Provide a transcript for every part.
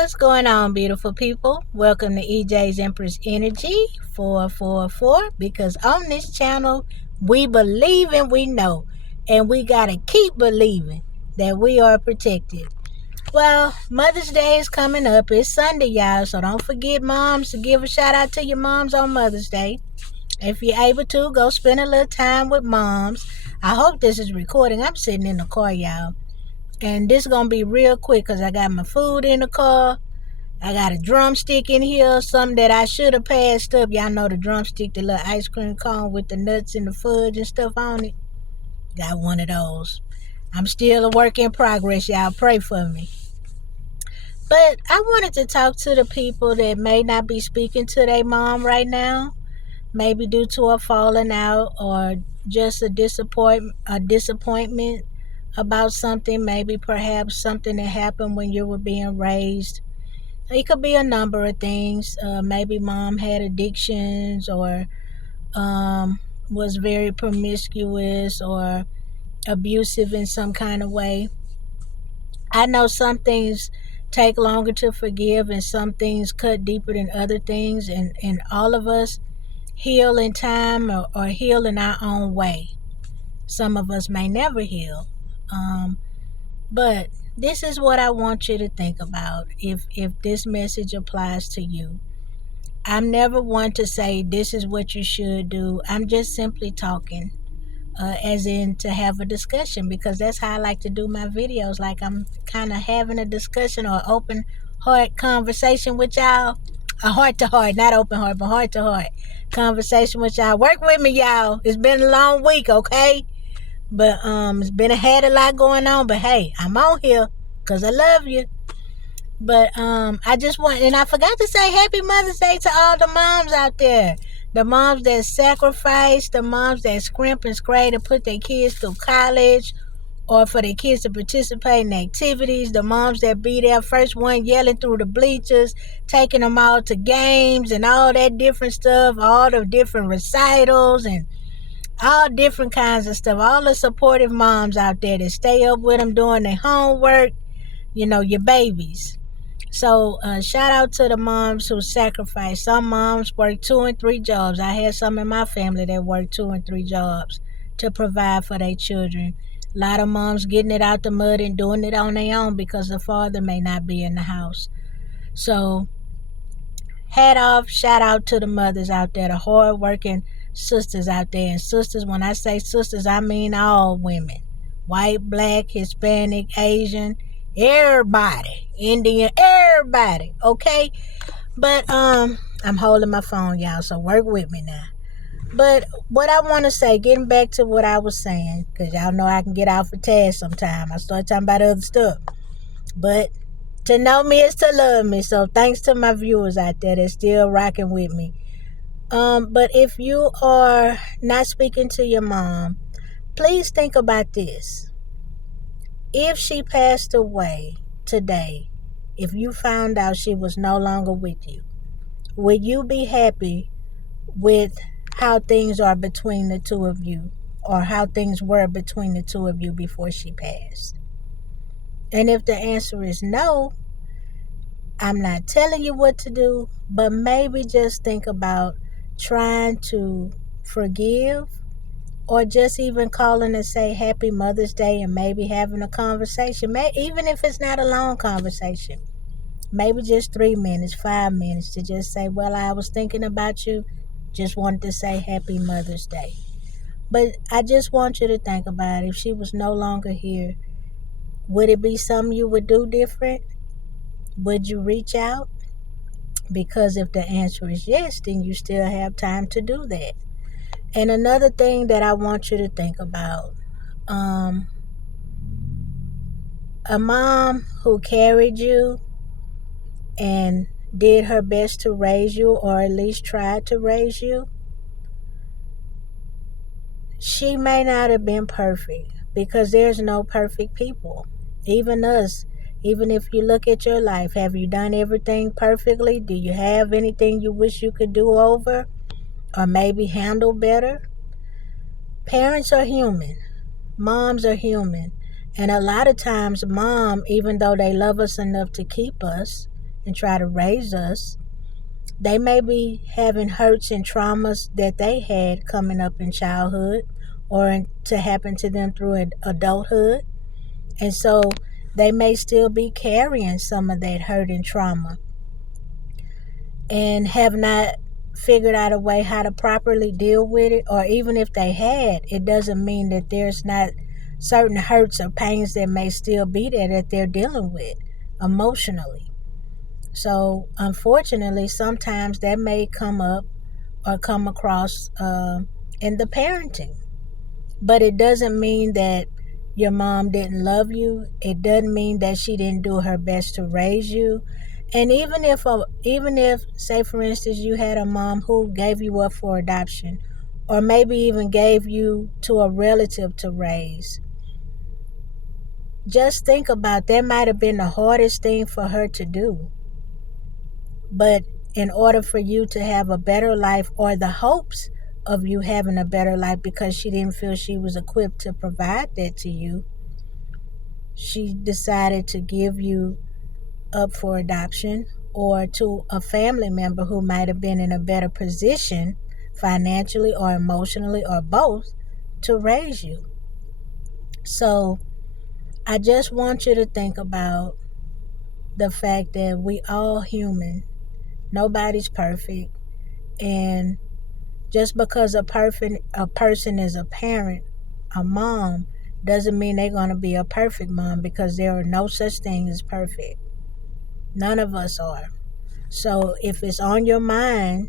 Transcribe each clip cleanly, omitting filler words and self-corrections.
What's going on, beautiful people? Welcome to EJ's Empress Energy 444, because on this channel, we believe and we know, and we got to keep believing that we are protected. Well, Mother's Day is coming up. It's Sunday, y'all, so don't forget, moms, to give a shout out to your moms on Mother's Day. If you're able to, go spend a little time with moms. I hope this is recording. I'm sitting in the car, y'all. And this is going to be real quick because I got my food in the car. I got a drumstick in here, something that I should have passed up. Y'all know the drumstick, the little ice cream cone with the nuts and the fudge and stuff on it. Got one of those. I'm still a work in progress, y'all. Pray for me. But I wanted to talk to the people that may not be speaking to their mom right now. Maybe due to a falling out or just a disappointment about something. Maybe perhaps something that happened when you were being raised. It could be a number of things. Maybe mom had addictions or was very promiscuous or abusive in some kind of way. I know some things take longer to forgive and some things cut deeper than other things. And all of us heal in time or heal in our own way. Some of us may never heal. But this is what I want you to think about if this message applies to you. I'm never one to say this is what you should do. I'm just simply talking, as in to have a discussion, because that's how I like to do my videos. Like I'm kind of having a discussion or open heart conversation with y'all. A heart to heart, not open heart, but heart to heart conversation with y'all. Work with me, y'all. It's been a long week, okay? But it's had a lot going on. But hey, I'm on here because I love you. But I just want, and I forgot to say happy Mother's Day to all the moms out there. The moms that sacrifice, the moms that scrimp and scrape to put their kids through college or for their kids to participate in activities. The moms that be there first one yelling through the bleachers, taking them out to games and all that different stuff, all the different recitals and all different kinds of stuff. All the supportive moms out there that stay up with them doing their homework, your babies. So shout out to the moms who sacrifice. Some moms work 2 and 3 jobs. I had some in my family that worked 2 and 3 jobs to provide for their children. A lot of moms getting it out the mud and doing it on their own because the father may not be in the house. So hat off, shout out to the mothers out there, the hard-working sisters out there. And sisters, when I say sisters, I mean all women. White, black, Hispanic, Asian, everybody. Indian, everybody. Okay? But I'm holding my phone, y'all, so work with me now. But what I want to say, getting back to what I was saying, because y'all know I can get off of task sometime. I start talking about other stuff. But to know me is to love me. So thanks to my viewers out there that's still rocking with me. But if you are not speaking to your mom, please think about this. If she passed away today, if you found out she was no longer with you, would you be happy with how things are between the two of you, or how things were between the two of you before she passed? And if the answer is no, I'm not telling you what to do, but maybe just think about trying to forgive, or just even calling and say happy Mother's Day and maybe having a conversation, even if it's not a long conversation, maybe just 3 minutes, 5 minutes, to just say, well, I was thinking about you, just wanted to say happy Mother's Day. But I just want you to think about it. If she was no longer here, would it be something you would do different? Would you reach out? Because if the answer is yes, then you still have time to do that. And another thing that I want you to think about, a mom who carried you and did her best to raise you, or at least tried to raise you, she may not have been perfect, because there's no perfect people. Even us, even if you look at your life, have you done everything perfectly? Do you have anything you wish you could do over or maybe handle better? Parents are human. Moms are human. And a lot of times mom, even though they love us enough to keep us and try to raise us. They may be having hurts and traumas that they had coming up in childhood or to happen to them through adulthood. And so they may still be carrying some of that hurt and trauma and have not figured out a way how to properly deal with it. Or even if they had, it doesn't mean that there's not certain hurts or pains that may still be there that they're dealing with emotionally. So unfortunately, sometimes that may come up or come across in the parenting. But it doesn't mean that your mom didn't love you. It doesn't mean that she didn't do her best to raise you. And even if, say for instance, you had a mom who gave you up for adoption, or maybe even gave you to a relative to raise, just think about that might have been the hardest thing for her to do. But in order for you to have a better life, or the hopes of you having a better life, because she didn't feel she was equipped to provide that to you, she decided to give you up for adoption or to a family member who might have been in a better position financially or emotionally or both to raise you. So I just want you to think about the fact that we all human. Nobody's perfect. And just because a person is a parent, a mom, doesn't mean they're going to be a perfect mom, because there are no such thing as perfect. None of us are. So if it's on your mind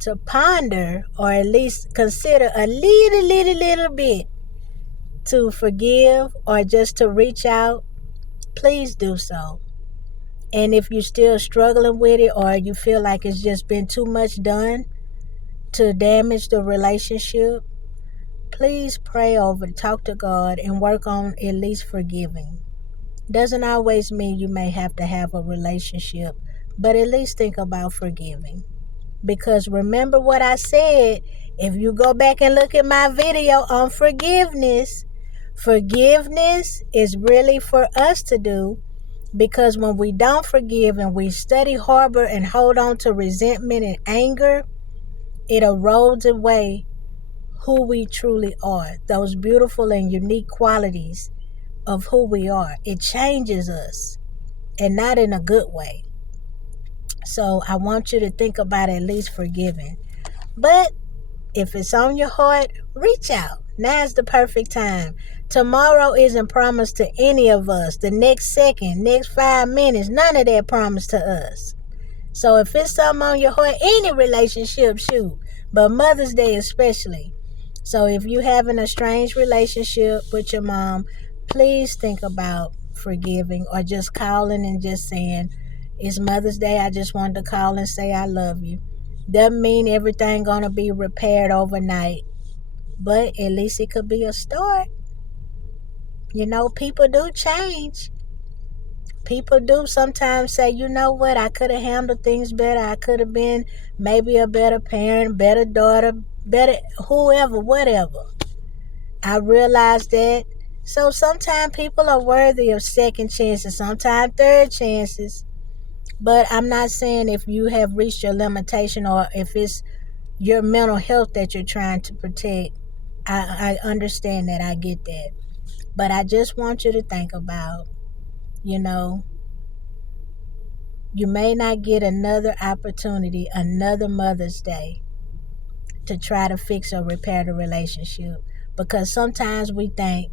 to ponder, or at least consider a little bit to forgive, or just to reach out, please do so. And if you're still struggling with it, or you feel like it's just been too much done to damage the relationship, please pray over it, talk to God, and work on at least forgiving. Doesn't always mean you may have to have a relationship, but at least think about forgiving. Because remember what I said, if you go back and look at my video on forgiveness is really for us to do. Because when we don't forgive and we study, harbor, and hold on to resentment and anger, it erodes away who we truly are, those beautiful and unique qualities of who we are. It changes us, and not in a good way. So I want you to think about at least forgiving. But if it's on your heart, reach out. Now's the perfect time. Tomorrow isn't promised to any of us. The next second, next 5 minutes, none of that promised to us. So if it's something on your heart, any relationship, shoot. But Mother's Day especially. So if you're having a strange relationship with your mom, please think about forgiving, or just calling and just saying, it's Mother's Day, I just wanted to call and say I love you. Doesn't mean everything gonna be repaired overnight, but at least it could be a start. You know, people do change. People do sometimes say, you know what, I could have handled things better. I could have been maybe a better parent, better daughter, better whoever, whatever. I realize that. So sometimes people are worthy of second chances, sometimes third chances. But I'm not saying if you have reached your limitation, or if it's your mental health that you're trying to protect. I understand that. I get that. But I just want you to think about, you know, you may not get another opportunity, another Mother's Day, to try to fix or repair the relationship. Because sometimes we think,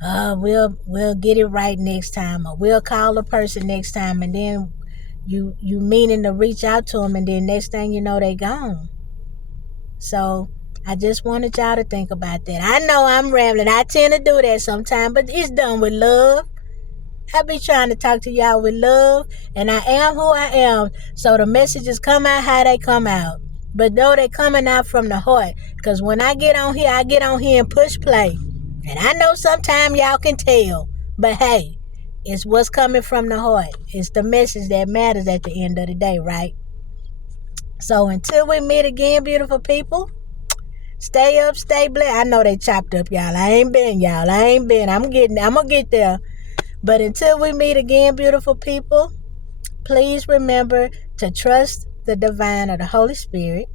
we'll get it right next time, or we'll call a person next time, and then you meaning to reach out to them, and then next thing you know, they gone. So I just wanted y'all to think about that. I know I'm rambling. I tend to do that sometimes, but it's done with love. I be trying to talk to y'all with love, and I am who I am. So the messages come out how they come out. But though they coming out from the heart, because when I get on here and push play. And I know sometimes y'all can tell, but hey, it's what's coming from the heart. It's the message that matters at the end of the day, right? So until we meet again, beautiful people, stay up, stay blessed. I know they chopped up, y'all. I ain't been. I'm gonna get there. But until we meet again, beautiful people, Please remember to trust the divine or the Holy Spirit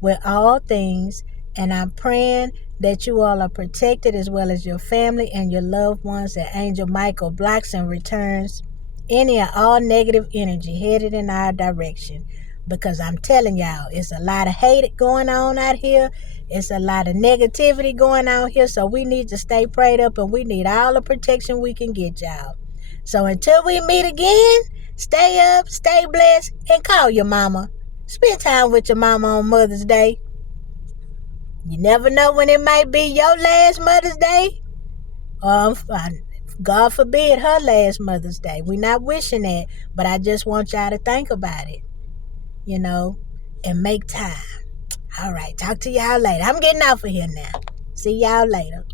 with all things, and I'm praying that you all are protected as well as your family and your loved ones, that Angel Michael blocks and returns any and all negative energy headed in our direction. Because I'm telling y'all, it's a lot of hate going on out here. It's a lot of negativity going on here. So we need to stay prayed up, and we need all the protection we can get, y'all. So until we meet again, stay up, stay blessed, and call your mama. Spend time with your mama on Mother's Day. You never know when it might be your last Mother's Day, or God forbid, her last Mother's Day. We're not wishing that, but I just want y'all to think about it, and make time. All right, talk to y'all later. I'm getting off of here now. See y'all later.